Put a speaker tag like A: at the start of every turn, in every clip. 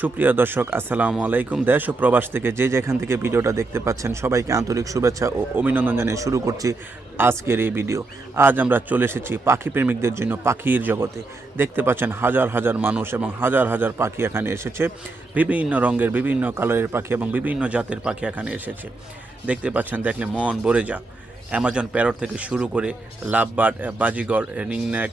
A: সুপ্রিয় দর্শক, আসসালামু আলাইকুম। দেশ ও প্রবাস থেকে যে যেখান থেকে ভিডিওটা দেখতে পাচ্ছেন, সবাইকে আন্তরিক শুভেচ্ছা ও অভিনন্দন জানিয়ে শুরু করছি আজকের এই ভিডিও। আজ আমরা চলে এসেছি পাখি প্রেমিকদের জন্য পাখির জগতে। দেখতে পাচ্ছেন হাজার হাজার মানুষ এবং হাজার হাজার পাখি এখানে এসেছে। বিভিন্ন রঙের, বিভিন্ন কালারের পাখি এবং বিভিন্ন জাতের পাখি এখানে এসেছে। দেখতে পাচ্ছেন, দেখলে মন ভরে যা অ্যামাজন প্যারট থেকে শুরু করে লাভবার্ড, বাজিগর, রিংনেক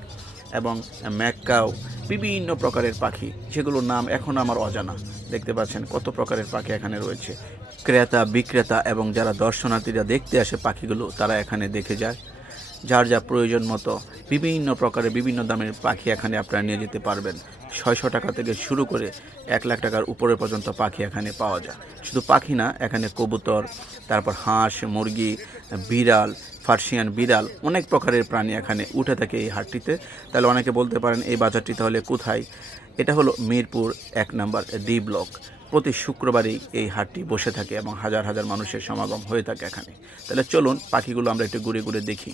A: এবং ম্যাকাও বিভিন্ন প্রকারের পাখি, যেগুলোর নাম এখন আমার অজানা। দেখতে পাচ্ছেন কত প্রকারের পাখি এখানে রয়েছে। ক্রেতা, বিক্রেতা এবং যারা দর্শনার্থীরা দেখতে আসে পাখিগুলো, তারা এখানে দেখে যায়। যার যা প্রয়োজন মতো বিভিন্ন প্রকারের, বিভিন্ন দামের পাখি এখানে আপনারা নিয়ে যেতে পারবেন। ছয়শো টাকা থেকে শুরু করে এক লাখ টাকার উপরে পর্যন্ত পাখি এখানে পাওয়া যায়। শুধু পাখি না, এখানে কবুতর, তারপর হাঁস, মুরগি, বিড়াল ফার্সিয়ান বিড়াল অনেক প্রকারের প্রাণী এখানে উঠে থাকে এই হাটটিতে। তাহলে অনেকে বলতে পারেন, এই বাজারটি তাহলে কোথায়? এটা হলো মিরপুর এক নম্বর ডি ব্লক। প্রতি শুক্রবারই এই হাটটি বসে থাকে এবং হাজার হাজার মানুষের সমাগম হয়ে থাকে এখানে। তাহলে চলুন, পাখিগুলো আমরা একটু ঘুরে ঘুরে দেখি।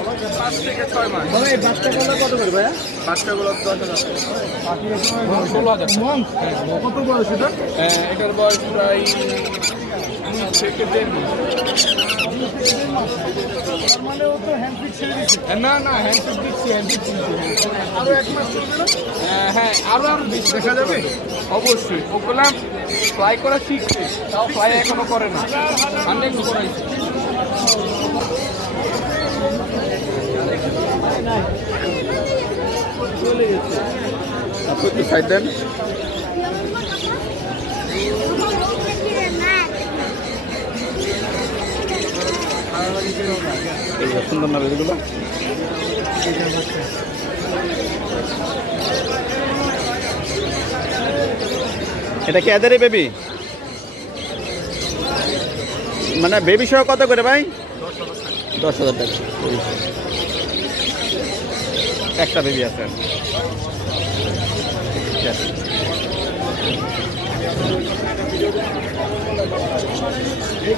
B: পাঁচ থেকে ছয় মাস।
C: ভাই এই বাচ্চাগুলো কত করে ভাইয়া?
B: বাচ্চাগুলো দশ হাজার ষোলো হাজার
C: কত বয়স এটা?
B: হ্যাঁ, এটার বয়স প্রায় দুই থেকে দেড়।
C: মানে হ্যান্ডপিক
B: না না হ্যান্ডসেট দিচ্ছি হ্যান্ডসেট দিচ্ছি।
C: আরও এক মাস
B: হ্যাঁ আরও আরও বেশি। দেখা যাবে? অবশ্যই। ওগুলা ফ্লাই করা শিখছে। তাও ফ্লাই এখনও করে না। অনেক করাইছে
D: আপনি একটু সাইড দেন। সুন্দর না এগুলো এটা কি এদেরই বেবি মানে বেবি সহ কত করে ভাই? দশ হাজার টাকা। একটা বেবি আছে। ঠিক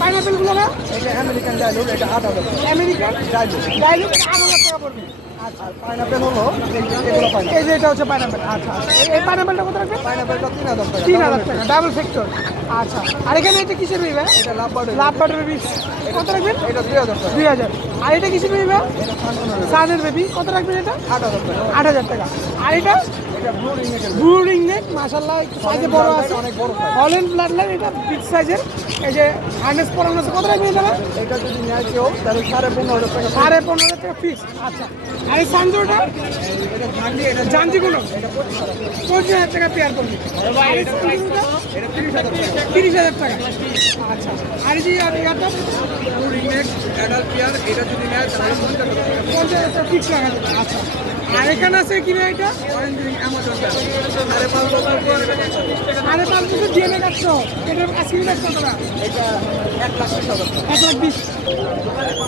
C: পাইনাপেলগুলো না এটা আমেরিকান ডাইলুট এটা আট হাজার আমেরিকান ডাইলুট আট হাজার টাকা পড়বে আচ্ছা পাইনাপেল হলো এই যে এটা হচ্ছে পাইনাপেল আচ্ছা এই- পাইনাপেলটা কত রাখবে পাইনাপেলটা তিন হাজার তিন হাজার টাকা ডাবল সেক্টর আচ্ছা আর এখানে এটা কিসের বিবে এটা লাভ বাটার লাভ বাটার বিচ কত রাখবেন এটা দুই হাজার টাকা দুই হাজার আর এটা কিসের বিবে সানের বেবি কত রাখবেন এটা আট হাজার টাকা আট হাজার টাকা আর এটা ব্লু রিং নেক মাশাআল্লাহ একটু সাইজে বড় আছে। অনেক ব্লাড লাইন এটা বিগ সাইজের এই যে হার্নেস পরানো আছে কত রাখবেন এটা? এটা যদি নেয় কেউ তাহলে সাড়ে পনেরো হাজার টাকা সাড়ে পনেরো হাজার টাকা ফিক্স আচ্ছা। আর এই সানজোটা? এটা জানজি এটা জানজিগুলো এটা পঁচিশ হাজার টাকা পেয়ার করবে তিরিশ হাজার টাকা আচ্ছা। আর এই যে অ্যাডাল্ট এটা যদি নেয় তাহলে পঞ্চাশ টাকা ফিক্স আর এখানে আছে কি না এটা? সাড়ে পাঁচ বছর সাড়ে পাঁচ বছর ডিএনএ কাটছো এটা আজকে কাটছো তোরা এটা এক লাখ বিশ এক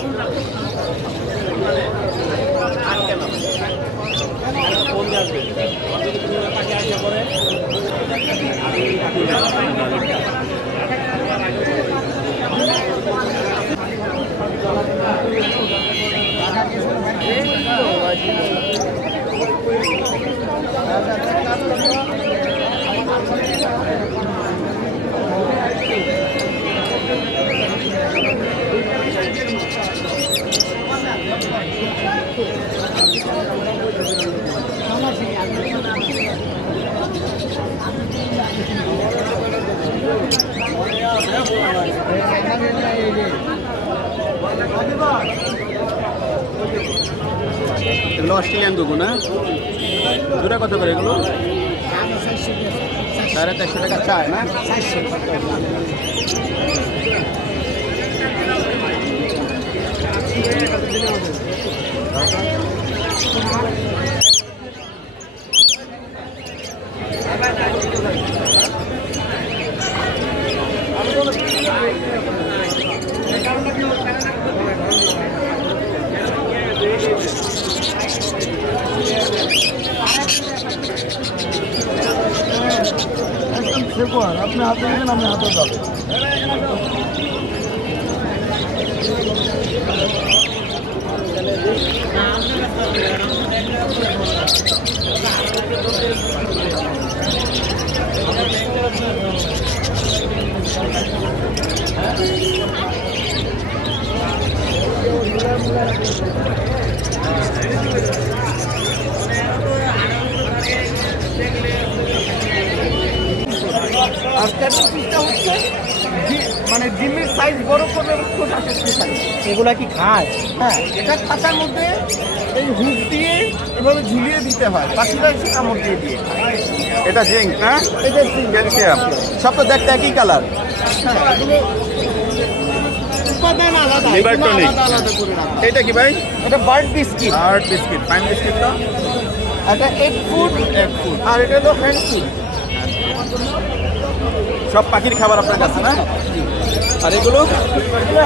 C: এগুলো
D: অস্ট্রেলিয়ান দুগু না দূরে কত করে এগুলো? সাড়ে চারশো টাকা চায় না?
C: আপনি হাতে দিবেন আমি হাতে যাব
B: আর ক্যাটল হচ্ছে মানে ডিমের সাইজ বড় করবে ছোট
C: এগুলা কি খায়
B: হ্যাঁ এটা খাতার মধ্যে এই হুক দিয়ে এভাবে ঝুলিয়ে দিতে হয় পাখিরা এসে কামড় দিয়ে দিয়ে
D: এটা জিঙ্ক না
B: এটা
D: ক্যালসিয়াম। সব তো দেখতে একই কালার
B: হ্যাঁ। এগুলো
D: এটা কি ভাই?
B: এটা বার্ড বিস্কিট
D: আর বিস্কিট পাইন বিস্কিট তো
B: এটা এগ ফুড
D: এক ফুট
B: আর এটা হলো হ্যান্ড ফুড
D: সব পাখির খাবার আপনার কাছে না? আর এগুলো?
B: এগুলো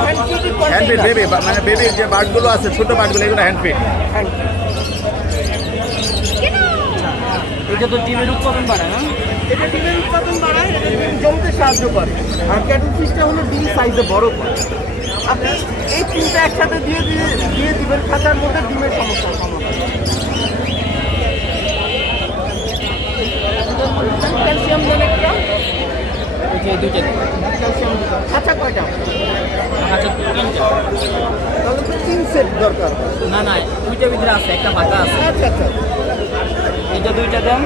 B: হ্যান্ড
D: বেবি মানে বেবির যে বার্ডগুলো আছে ছোট বার্ডগুলো এগুলো হ্যান্ডফিড
C: এটা তো ডিমের উৎপাদন বাড়ায় না?
B: এটা ডিমের উৎপাদন বাড়ায় এটা ডিম জমতে সাহায্য করে। আর ক্যাটল ফিশটা হলো ডিম সাইজে বড় করে। আপনি এই তিনটা একসাথে দিয়ে দিয়ে দিয়ে দিবেন খাঁচার মধ্যে ডিমের সমস্যা সমাধান ক্যালসিয়াম
C: এই দুইটা।
B: খাঁচা কয়টা?
C: আচ্ছা তিনটা।
B: তাহলে তো তিন সেট দরকার।
C: না না দুইটা ভিতরে আছে একটা ফাঁকা আছে।
B: আচ্ছা আচ্ছা।
C: এটা দুইটা দেন।